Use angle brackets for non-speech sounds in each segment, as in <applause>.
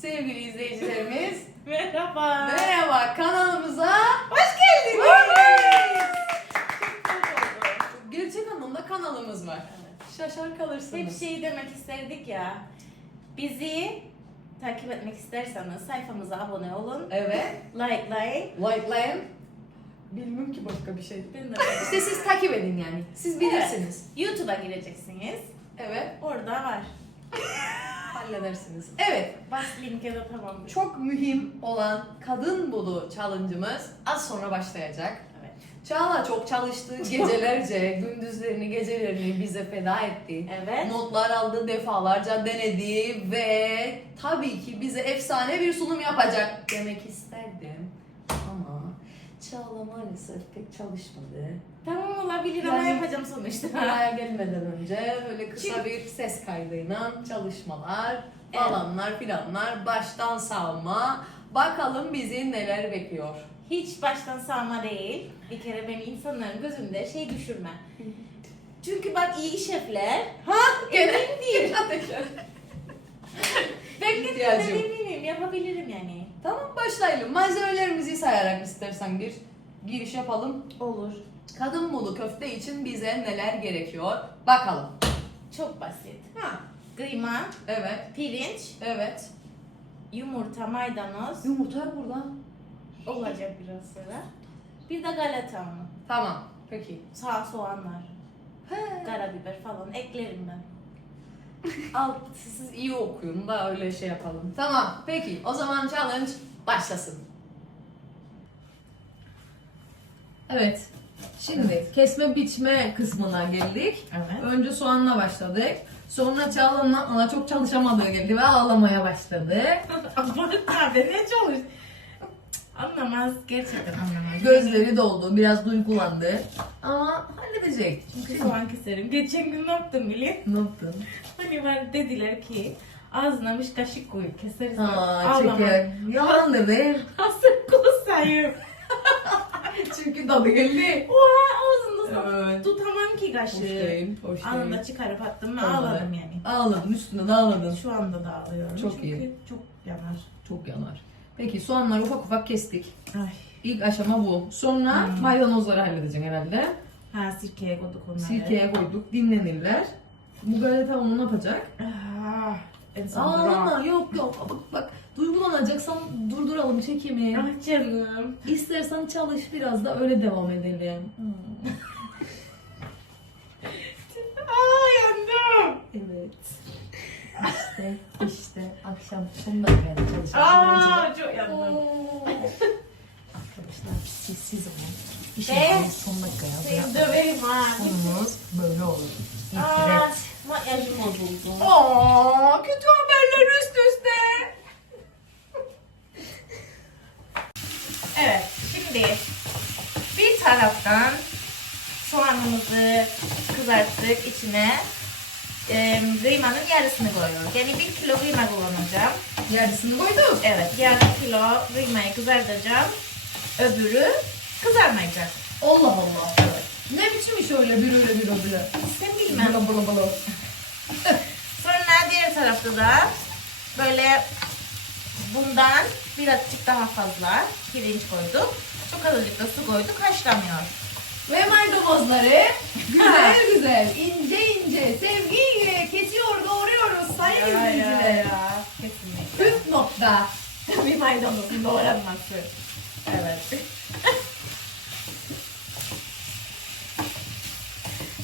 Sevgili izleyicilerimiz, <laughs> Merhaba. merhaba kanalımıza Hoş geldiniz. gerçek anlamda kanalımız var. Şaşar kalırsınız. Hep şey demek isterdik ya. Bizi takip etmek isterseniz sayfamıza abone olun. Evet, Likelayın. likelayın. Bilmiyorum ki başka bir şey. De İşte siz takip edin yani. Siz bilirsiniz. YouTube'a gireceksiniz. Evet, Orada var. <laughs> halledersiniz. Evet, Bas linke de tamam. çok mühim olan kadın bulu challenge'ımız az sonra başlayacak. Evet. Çağla çok çalıştı <laughs> gecelerce, gündüzlerini, gecelerini bize feda etti. Evet. Notlar aldı, defalarca denedi ve tabii ki bize efsane bir sunum yapacak demek isterdim. Çağla maalesef pek çalışmadı. Tamam olabilir ama Yani- yapacağım sonuçta. <laughs> Buraya gelmeden önce böyle kısa bir ses kaydıyla çalışmalar falanlar filanlar baştan savma. Bakalım bizi neler bekliyor. Hiç baştan sağma değil. Bir kere beni insanların gözünde şey düşürme. Çünkü bak iyi şefler Ha gene değil. ben İhtiyacım. eminim yapabilirim yani. Tamam başlayalım. Malzemelerimizi sayarak istersen bir giriş yapalım. Olur. Kadın bulu köfte için bize neler gerekiyor? Bakalım. Çok basit. Ha. Kıyma, Evet. pirinç, Evet. yumurta, maydanoz Yumurta burada. olacak biraz sonra. Bir de galeta unu. Tamam. Peki. Sağ soğanlar, He. karabiber falan eklerim ben. Alt siz iyi okuyun da öyle şey yapalım. Tamam. Peki. O zaman challenge başlasın. Evet. Şimdi kesme biçme kısmına geldik. Evet. Önce soğanla başladık. Sonra Çağla'nın ana çok çalışamadığı geldi ve ağlamaya başladı. <laughs> Aman abi ne çalış? Anlamaz, gerçekten anlamaz. Gözleri doldu, biraz duygulandı. Ama halledecek. Çünkü soğan keserim. Geçen gün ne yaptım biliyor musun? Ne yaptın? Hani var dediler ki ağzına kaşık koyup keseriz. Aa, Ağlama. çeker. Yalan dedi. <laughs> Hazır kusayım. <laughs> Çünkü tadı geldi. Oha ağzında Evet. tutamam ki Hoş kaşığı. değil, hoş Anında değil. çıkarıp attım ve ağladım yani. Ağladın, üstüne de ağladın. Şu anda da ağlıyorum. Çok Çünkü iyi. çok yanar. Çok yanar. Peki soğanları ufak ufak kestik. Ay. İlk aşama bu. Sonra Hmm. maydanozları halledeceksin herhalde. Ha sirkeye koyduk onları. Sirkeye koyduk, dinlenirler. Bu galeta onu ne yapacak? Ah, en son Ağlama, durak. yok yok. Bak bak, duygulanacaksan durduralım çekimi. Ah canım. İstersen çalış biraz da öyle devam edelim. Hmm. <laughs> Aa yandım. Evet. İşte, <laughs> işte akşam son dakikada çalışan Aa çok yandım. <laughs> Arkadaşlar sessiz olun. Şey son dakikaya Seni bırak. döverim ha. Sonumuz böyle olur. Aa, İbret. makyajım bozuldu. Aa, kötü haberler üst üste. <laughs> Evet, şimdi bir taraftan soğanımızı kızarttık içine e, kıymanın yarısını koyuyoruz. Yani bir kilo kıyma kullanacağım. Yarısını koyduk. Evet, yarım kilo kıymayı kızartacağım. Öbürü kızarmayacak. Allah Allah. Ne biçim iş öyle bir öyle bir öyle. Sen bilmem. Bala bala bala. Sonra diğer tarafta da böyle bundan birazcık daha fazla pirinç koyduk. Çok azıcık da su koyduk, haşlamıyor. Ve maydanozları <laughs> güzel güzel ince ince sevgiyle kesiyor doğruyoruz sayın izleyiciler. Kesinlikle. Püf nokta. <laughs> Bir maydanozun doğranması. Evet. <laughs>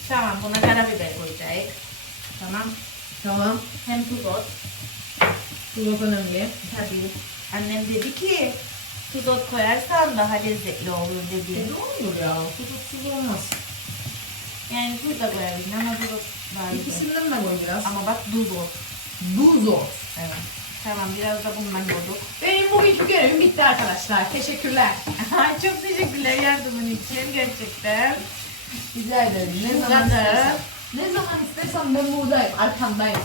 tamam buna karabiber koyacağız. Tamam. Tamam. Hem tuz ot. Önemli. Tabii. Annem dedi ki tuz ot koyarsan daha lezzetli olur dedi. ne olur ya? Tutuksuz olmaz. Yani tuz da koyabilirim ama tuz ot güzel. İkisinden de koy biraz. Ama bak tuz ot. Buz o. Evet. Tamam biraz da bundan koyduk. Benim bugünkü görevim bitti arkadaşlar. Teşekkürler. <laughs> Çok teşekkürler yardımın için gerçekten. Rica ederim. Ne zaman istersen. Ne zaman istersen ben buradayım. Arkandayım.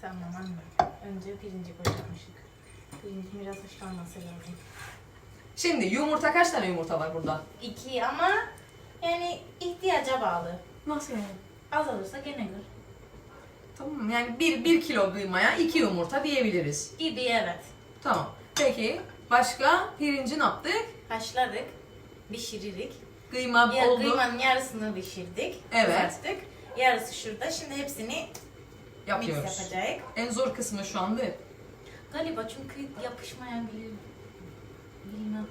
Tamam anne. Önce pirinci koyacakmışık. Pirincin biraz haşlanması lazım. Şimdi yumurta kaç tane yumurta var burada? İki ama Yani ihtiyaca bağlı. Nasıl yani? Az olursa gene gör. Tamam yani 1 1 kilo kıymaya 2 yumurta diyebiliriz. Gibi evet. Tamam. Peki başka pirinci ne yaptık? Başladık. Pişiririk. Kıyma Ya, oldu. kıymanın yarısını pişirdik. Evet. Kızarttık. Yarısı şurada. Şimdi hepsini mix Yapıyoruz. yapacağız. En zor kısmı şu anda. Galiba çünkü yapışmayabilir. Bilmem.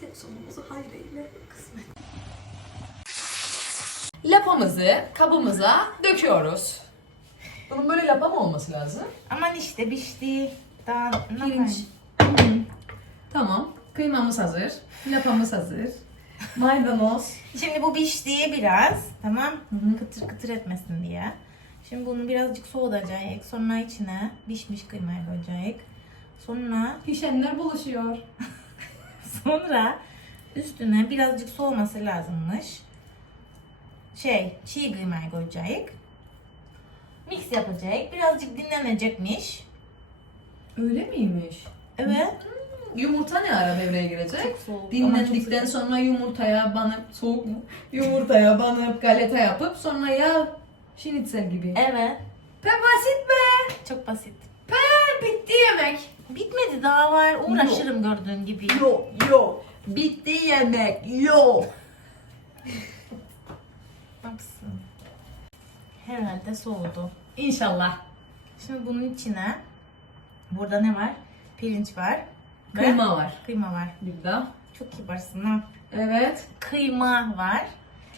Sen sonumuzu hayreyle kısmet. Lapamızı kabımıza döküyoruz. Bunun böyle lapa mı olması lazım? Aman işte pişti. Daha ne Pirinç. Tamam. Kıymamız hazır. Lapamız hazır. <laughs> Maydanoz. Şimdi bu pişti biraz. Tamam. hı. Kıtır kıtır etmesin diye. Şimdi bunu birazcık soğutacağız. Sonra içine pişmiş kıymayı koyacağız. Sonra Pişenler buluşuyor. <laughs> sonra üstüne birazcık soğuması lazımmış. Şey, çiğ kıymayı koyacağız. Mix yapacağız. Birazcık dinlenecekmiş. Öyle miymiş? Evet. Yumurta ne ara devreye girecek? Çok soğuk. Dinlendikten Ama çok sonra yumurtaya banıp soğuk mu? Yumurtaya banıp galeta yapıp sonra ya şinitzel gibi. Evet. Pe basit be. Çok basit. Pe bitti yemek. Bitmedi daha var. Uğraşırım gördüğün gibi. Yo yo. Bitti yemek. Yo. Baksın. Herhalde soğudu. İnşallah. Şimdi bunun içine burada ne var? Pirinç var. ve Kıyma var. Kıyma var. Bir daha. Çok kibarsın ha. Evet. Kıyma var.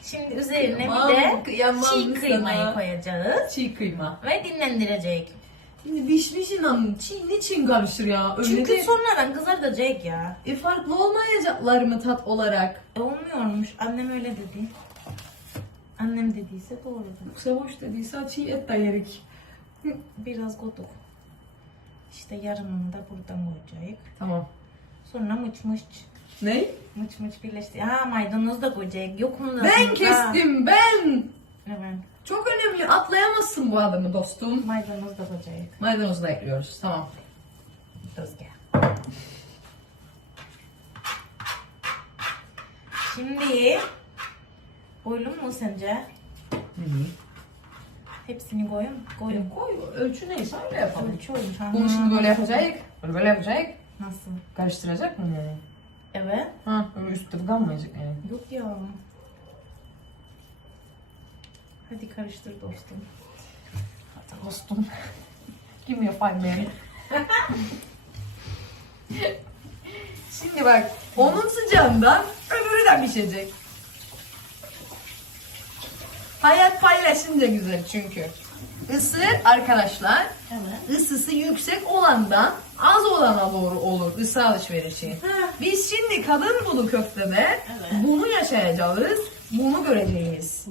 Şimdi üzerine Kıyamam, bir de kıyamam çiğ sana. kıymayı koyacağız Çiğ kıyma. ve dinlendirecek. Şimdi pişmiş inan. Çiğ niçin karıştır ya? Öyle Çünkü değil. sonradan kızartacak ya. E farklı olmayacaklar mı tat olarak? E olmuyormuş. Annem öyle dedi. Annem dediyse doğrudur. Hoş dediyse çiğ et de yerik. Biraz koyduk. İşte yarımını da buradan koyacak. Tamam. Sonra mıç mıç Ne? mıç mıç birleşti. Ha maydanoz da koyacak. Yok mu da? Ben kestim ben. Evet. Çok önemli. Atlayamazsın bu adamı dostum. Maydanoz da koyacak. Maydanozu da ekliyoruz. Tamam. Tezgah. Şimdi koydun mu sence? Hı hı. Hepsini koyun. Koyun. E, koy. Ölçü neyse öyle yapalım. Ölçü oymuş. Bunu şimdi böyle yapacak. Böyle böyle yapacak. Nasıl? Karıştıracak mı yani? Evet. Ha, böyle üstte kalmayacak yani. Yok ya. Hadi karıştır dostum. Hadi dostum. A five man. Şimdi bak, onun sıcağından öbürü de pişecek. Hayat paylaşınca güzel çünkü. Isı arkadaşlar, Evet. ısısı yüksek olandan az olana doğru olur ısı alışverişi. Ha. Biz şimdi kadın bunu köftede Evet. bunu yaşayacağız, bunu göreceğiz.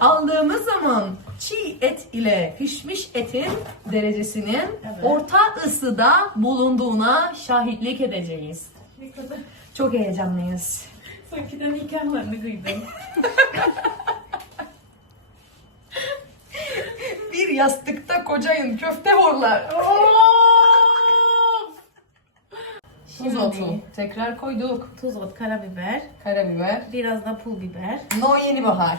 Aldığımız zaman çiğ et ile pişmiş etin derecesinin Evet. orta ısıda bulunduğuna şahitlik edeceğiz. Çok heyecanlıyız. sanki de nikahlarını kıydın. <laughs> Bir yastıkta kocayın köfte horlar. Tuz otu. Tekrar koyduk. Tuz, ot, karabiber, Karabiber. biraz da pul biber. No yeni bahar.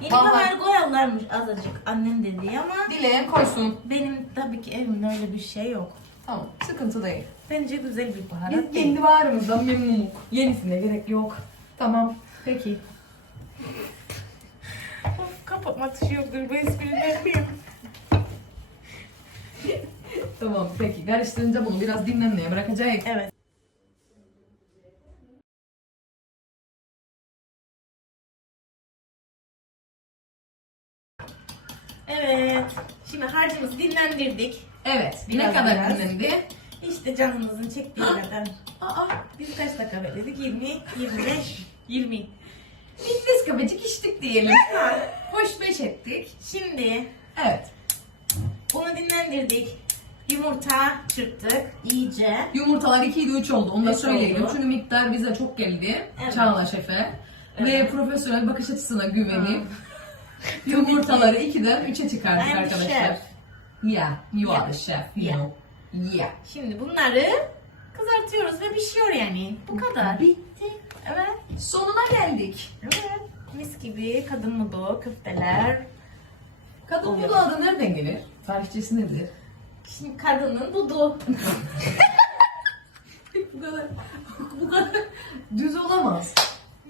Yeni Bahar. bahar koyarlarmış azıcık annem dedi ama Dileyen koysun. benim tabii ki evimde öyle bir şey yok. Tamam sıkıntı değil. Bence güzel bir baharat Biz değil. kendi baharımızdan memnunuk. Yenisine gerek yok. Tamam. Peki. Of kapatma tuşu yoktur bu espriler yapayım. <laughs> Tamam peki. Karıştırınca bunu biraz dinlenmeye bırakacağız. Evet. Evet. Şimdi harcımızı dinlendirdik. Evet. Biraz ne kadar biraz. dinlendi? İşte canımızın çektiği kadar. Aa, Biz kaç dakika bekledik? 20, 25, 20. biz kabacık içtik diyelim. Hoş beş ettik. Şimdi Evet. Bunu dinlendirdik. Yumurta çırptık iyice. Yumurtalar 2 3 oldu. Onu da Üç söyleyelim. oldu. Çünkü miktar bize çok geldi. Evet. Çağla Şef'e. Ve Evet. profesyonel bakış açısına güvenip <laughs> yumurtaları 2'den 3'e çıkardık I am the arkadaşlar. chef. Yeah, you are the chef, you Yeah. know. Yeah. Şimdi bunları kızartıyoruz ve pişiyor yani. Bu kadar. Bitti. Evet. Sonuna geldik. Evet. Mis gibi kadın modu, köfteler. Kadın Oluyor. budu adı nereden gelir? Tarihçesi nedir? Şimdi kadının budu. <laughs> bu kadar, bu kadar düz olamaz.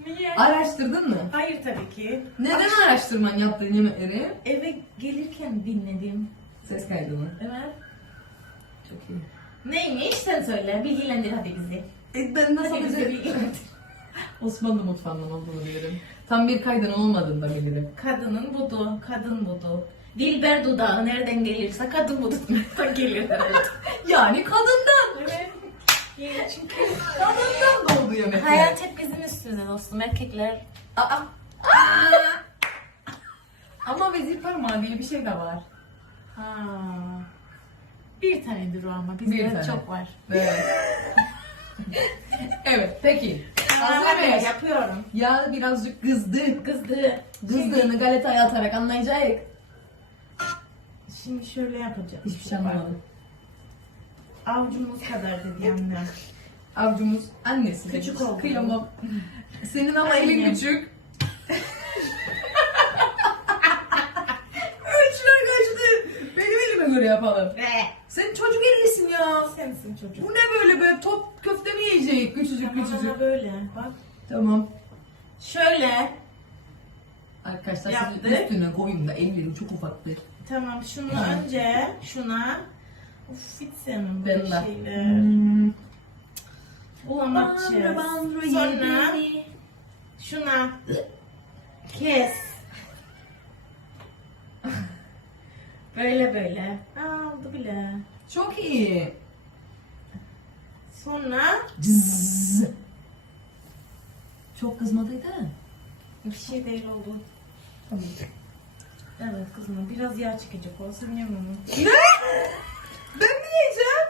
Niye? Araştırdın mı? Hayır tabii ki. Neden araştırman yaptığın yemekleri? Eve gelirken dinledim. Ses kaydını. Evet. Çok iyi. Neymiş sen söyle. Bilgilendir hadi bizi. E, ben de Hadi bizi bilgilendir. <laughs> Osmanlı mutfağından olduğunu bilirim. Tam bir kaydın olmadığını da bilirim. Kadının budu, kadın budu. Dilber dudağı nereden gelirse kadın budu nereden <laughs> gelir herhalde. <laughs> Yani kadından. Evet. Çünkü Kadından doğdu yemekler. hayat hep bizim üstümüzde dostum. Erkekler Aa. Ama vezir parmağı diye bir şey de var. Ha. Bir tanedir o ama bizde tane. çok var. Evet. <laughs> evet peki. Hazır mıyız? Yapıyorum. Yağ birazcık kızdı. Kızdı. Kızdığını galetaya atarak anlayacağız. Şimdi şöyle yapacağım. Hiçbir şey anlamadım. Avucumuz kadar dedi annem. Avcumuz annesi. de Küçük oldu. Kıyamam. Senin ama elin Aynen. küçük. <laughs> Ölçüler kaçtı. Benim elime göre yapalım. Ve Sen çocuk ellisin ya. sensin çocuk. Bu ne böyle böyle top köfte mi yiyecek küçücük Tamam küçücük. ama böyle bak. Tamam. Şöyle. Arkadaşlar Yaptık. sizin üstüne koyun da ellerim çok ufaktı. Tamam şunu Tamam. önce şuna. Uf hiç sevmem böyle şeyler. Hmm. Bulamazçız. Bandı bandı Sonra yedi. şuna kes. <laughs> Böyle böyle. Aa, oldu bile. Çok iyi. Sonra Cızz. Çok kızmadıydı. bir şey değil oldu. Evet kızım biraz yağ çıkacak olsun yemem. Ne? Ben mi yiyeceğim?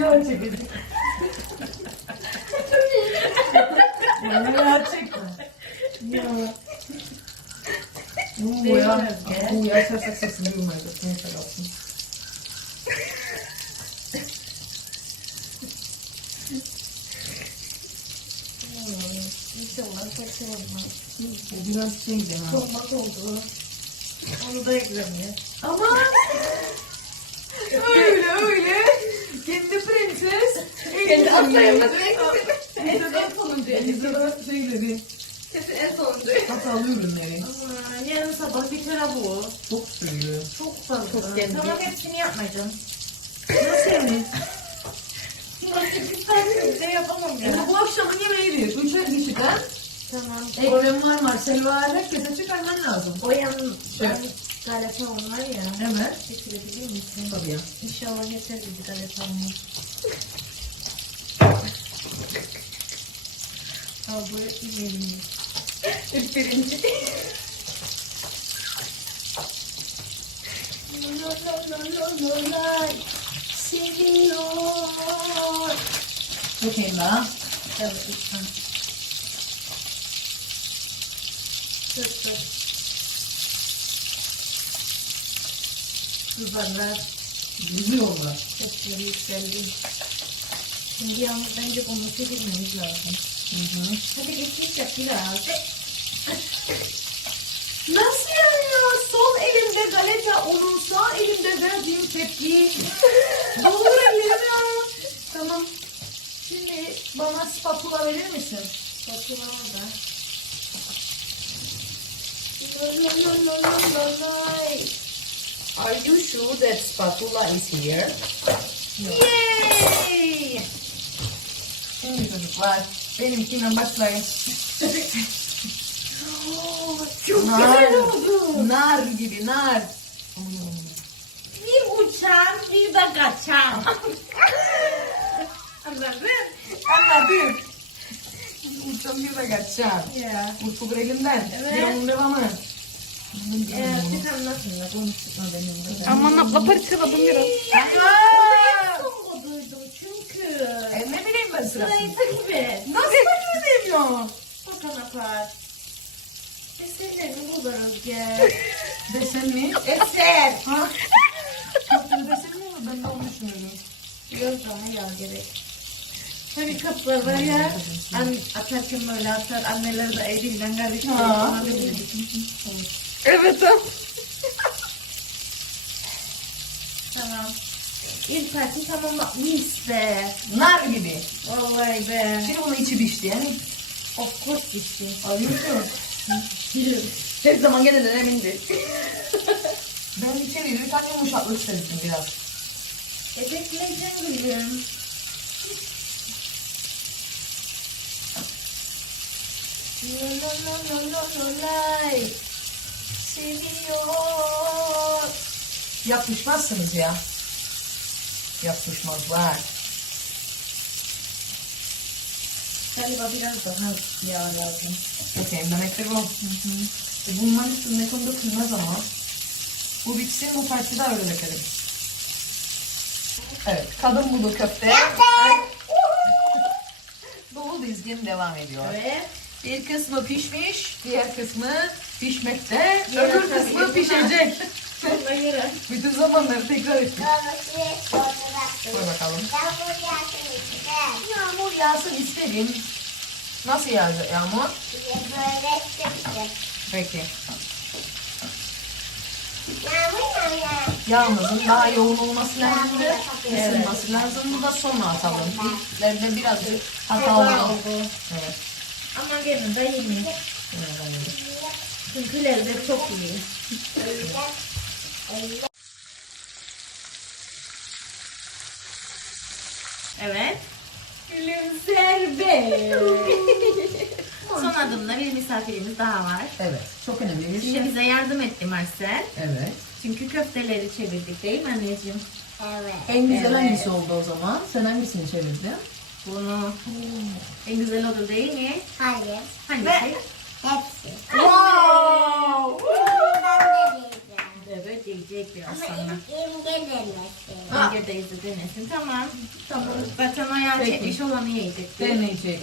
ya çekeceğim. ya çekme. Ya. Bu ya. Bu ya sesini duymayacak. Neyse kaçı olmaz. Bu biraz şeydi ha. Olmaz oldu. Onu da eklemeye. Ama öyle öyle. Kendi prenses. Kendi atlayamadı. De sonuncu. de şeyleri. Sesi en sonuncu. Hatalı ürünleri. Ama yarın sabah bir kere bu. Çok sürüyor. Çok fazla. Tamam hepsini yapmayacağım. Nasıl yani? Bize yapamam ya. Bu akşamın yemeğidir. Üçer kişiden. Tamam. Ekrem var, Marcel var. Herkese çıkarman lazım. O yan Şey. ben galeta onlar ya. Evet. Getirebilir misin? Tabii ya. İnşallah yeter bizi galeta olmaz. Al bu yiyelim. İlk birinci. Seviyor. Bakayım daha. Evet lütfen. Tut tut. Kızarlar. Oldu. Sesleri yükseldi. Şimdi yalnız bence bunu çevirmemiz lazım. Hı hı. Hadi yap biraz. Nasıl yani ya? Sol elimde galeta onun sağ elimde verdiğim tepki. Doğru ellerim ya. Tamam. Şimdi bana spatula verir misin? Spatula orada. Sure that spatula is here? Yay! Şimdi çocuklar benimkinden başlayın. <laughs> Çok Nar. güzel oldu. Nar gibi nar. Bir uçan bir de kaçan. <laughs> Anladın? Anladım. Uçan bir de kaçacağım. Ya. Kurtulur elimden. Evet. Bir onun devamı. Evet, biz anlatın da konuştuk benimle. Aman abla parçaladım duydum çünkü. E, ne bileyim ben sırasını. Sırayı takip et. Nasıl takip ya? Bakana par. Eserlerini bulur. Desen mi? Eser. Ha? Çok da desen mi? Ben de onu düşünüyorum. Biraz daha ya, an, atarken böyle atar, anneler de elinden karıştırıyor. Ha. Ona Evet. Tamam. İlk parti tamamlamış be. Nar gibi. Vallahi be. Şimdi bunun içi pişti yani. Of course işte. Alıyorsun. Biliyorum. Her zaman gelirler emindir. ben içeri bir tane yumuşaklık istedim biraz. Ebekleyeceğim gülüm. La la la la la la. Seviyor. Yapışmazsınız ya. Yapışmazlar. Galiba biraz daha yağ lazım. Bakayım demektir bu. E bunların üstüne konuda kıymaz ama. Bu bitsin bu parçayı da öyle dökelim. Evet, kadın bulu köfte. <laughs> Bulu dizgin devam ediyor. Evet. Bir kısmı pişmiş, diğer kısmı pişmekte, Diğer öbür kısmı yapılan- pişecek. Ona göre. Bütün zamanları tekrar ettik. Koy bakalım. Yağmur yağsın isterim. Nasıl yağacak yağmur? Peki. Yağımızın daha yoğun olması lazım. Isınması lazım. Bu da sonra atalım. İlklerde birazcık hata oldu. Evet. Ama gene de yemin. Çünkü lezzet çok iyi. Evet. Gülümser be. Son adımda bir misafirimiz daha var. Evet. Çok önemli bir Şimdi şey. bize yardım etti Marcel. Evet. Çünkü köfteleri çevirdik değil mi anneciğim? En güzel Evet. hangisi oldu o zaman? Sen hangisini çevirdin? Bunu en güzel oldu değil mi? Hayır. Hangisi? Hepsi. Wow! Evet diyecek biraz Ama sonra. imge Ha. Bence de izle denesin. Tamam. Tamam. Zaten ayağı çekmiş olanı yiyecek. Deneyecek.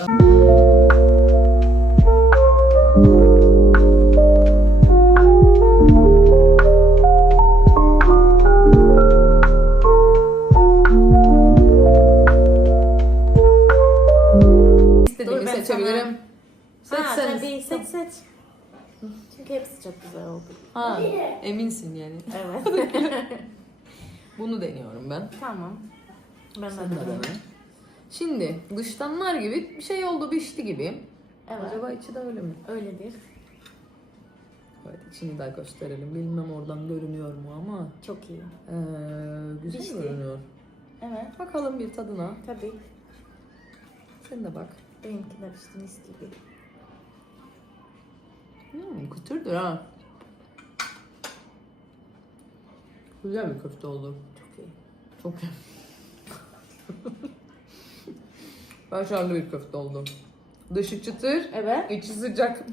Seç. Çünkü hepsi çok güzel oldu. Ha, eminsin yani. Evet. <laughs> Bunu deniyorum ben. tamam. Ben de Sen de deneyeyim. dene. Şimdi dıştan nar gibi bir şey oldu pişti gibi. Evet. Acaba içi de öyle mi? Öyledir. Evet içini de gösterelim. Bilmem oradan görünüyor mu ama Çok iyi. ee, güzel Pişti. görünüyor. Evet. Bakalım bir tadına. Tabii. Sen de bak. Benimkiler işte mis gibi. Hmm, kuturdur ha. Güzel bir köfte oldu. Çok iyi. Çok iyi. Başarılı bir köfte oldu. Dışı çıtır, Evet. içi sıcak.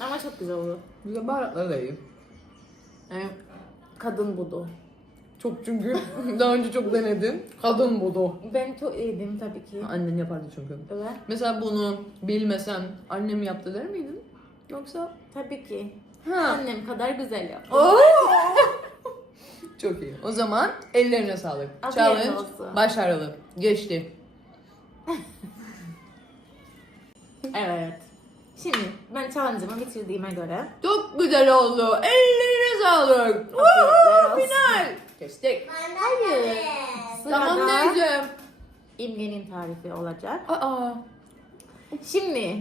Ama çok güzel oldu. Güzel baharatları da iyi. Yani Kadın budu. Çok çünkü <laughs> daha önce çok denedim. Kadın budu. Ben çok yedim tabii ki. Annen yapardı çünkü. Evet. Mesela bunu bilmesen annem yaptı der miydin? Yoksa? Tabii ki. Ha. Annem kadar güzel yaptı. Oo! <laughs> Çok iyi. O zaman ellerine sağlık. Afiyet Challenge olsun. başarılı. Geçti. <laughs> Evet. Şimdi ben challenge'ımı bitirdiğime göre Çok güzel oldu. Ellerine sağlık. Woohoo. Final. Kestik. Hayır. Tamam Sırada neyse. İmge'nin tarifi olacak. Aa. Şimdi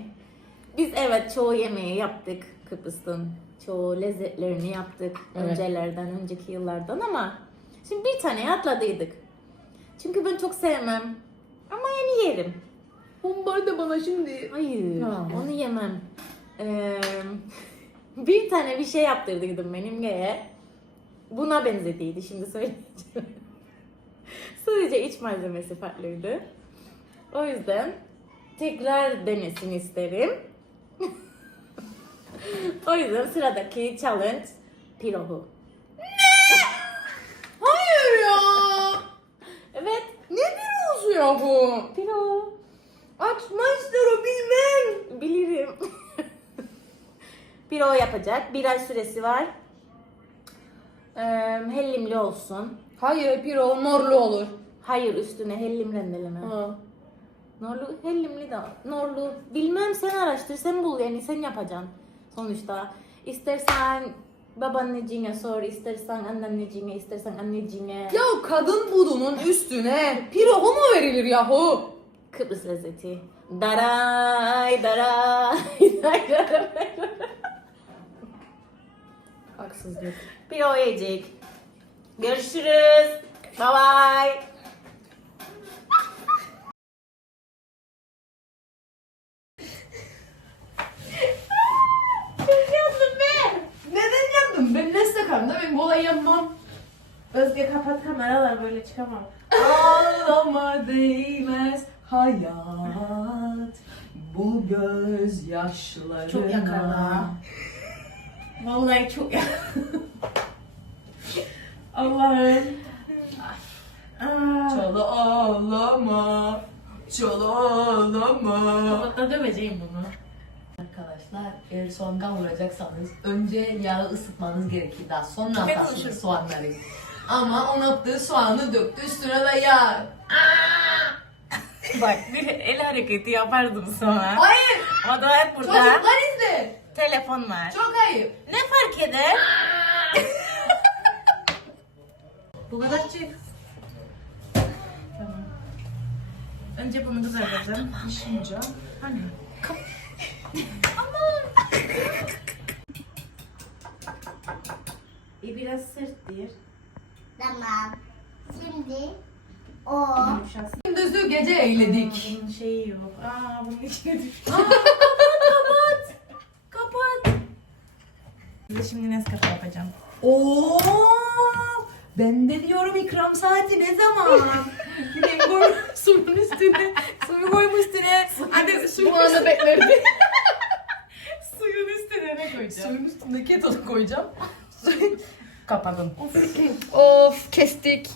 biz evet çoğu yemeği yaptık Kıbrıs'ın. Çoğu lezzetlerini yaptık Evet. öncelerden, önceki yıllardan ama şimdi bir tane atladıydık. Çünkü ben çok sevmem. Ama yani yerim. Mumbar da bana şimdi. Hayır, Ha. onu yemem. Ee, bir tane bir şey yaptırdıydım benim G'ye. Buna benzediydi şimdi söyleyeceğim. <laughs> Sadece iç malzemesi farklıydı. O yüzden tekrar denesin isterim. <laughs> o yüzden sıradaki challenge pirohu. Hayır ya. Evet, Ne diyorsun ya bu? pirohu. Açma ister o bilmem. Bilirim. <laughs> pirohu yapacak. Bir ay süresi var. Ee, hellimli olsun. Hayır piro morlu olur. Hayır üstüne hellim rendeleme. Ha. Norlu hellimli de norlu bilmem sen araştır sen bul yani sen yapacaksın sonuçta. İstersen babaanneciğine sor, istersen anneanneciğine, istersen anneciğine. Ya kadın budunun üstüne piro mu verilir yahu? Kıbrıs lezzeti. Daray daray <laughs> daray. Haksızlık. Bir o yiyecek. Görüşürüz. Bye bye. <laughs> Ben ne sakarım ben kolay yanmam. Özge kapat kameralar böyle çıkamam. <laughs> Ağlama değmez hayat bu göz yaşlarına. Çok yakın ha. Vallahi çok ya. <laughs> Allah'ım. Aa, Çala ağlama, çala ağlama. Kapatla döveceğim bunu. Arkadaşlar eğer soğan kavuracaksanız önce yağı ısıtmanız gerekir. Daha sonra Ne atarsınız konuşuyorsun? soğanları. Ama o yaptığı soğanı döktü üstüne ve yağ. Bak bir el hareketi yapardım sonra. Hayır! Ama da hep burada Çocuklar izle! Telefon var. Çok ayıp. Ne fark eder? <laughs> Bu kadar çık. Tamam. Önce bunu kızartacağım. Düşünce. Hani? E biraz serttir. Tamam. Şimdi o. Gündüzü gece eğledik. Bunun şeyi yok. Aa bunun içine düştü. Aa, kapat, Kapat. Size şimdi Nescafe yapacağım. Oo! Ben de diyorum ikram saati ne zaman? <laughs> Gidin koy suyun üstüne. Suyu koyma üstüne. Hadi suyun Bu anı beklerdi. <laughs> Suyun üstüne ne koyacağım? Suyun üstüne kettle koyacağım. Kapadım. Of. Of kestik.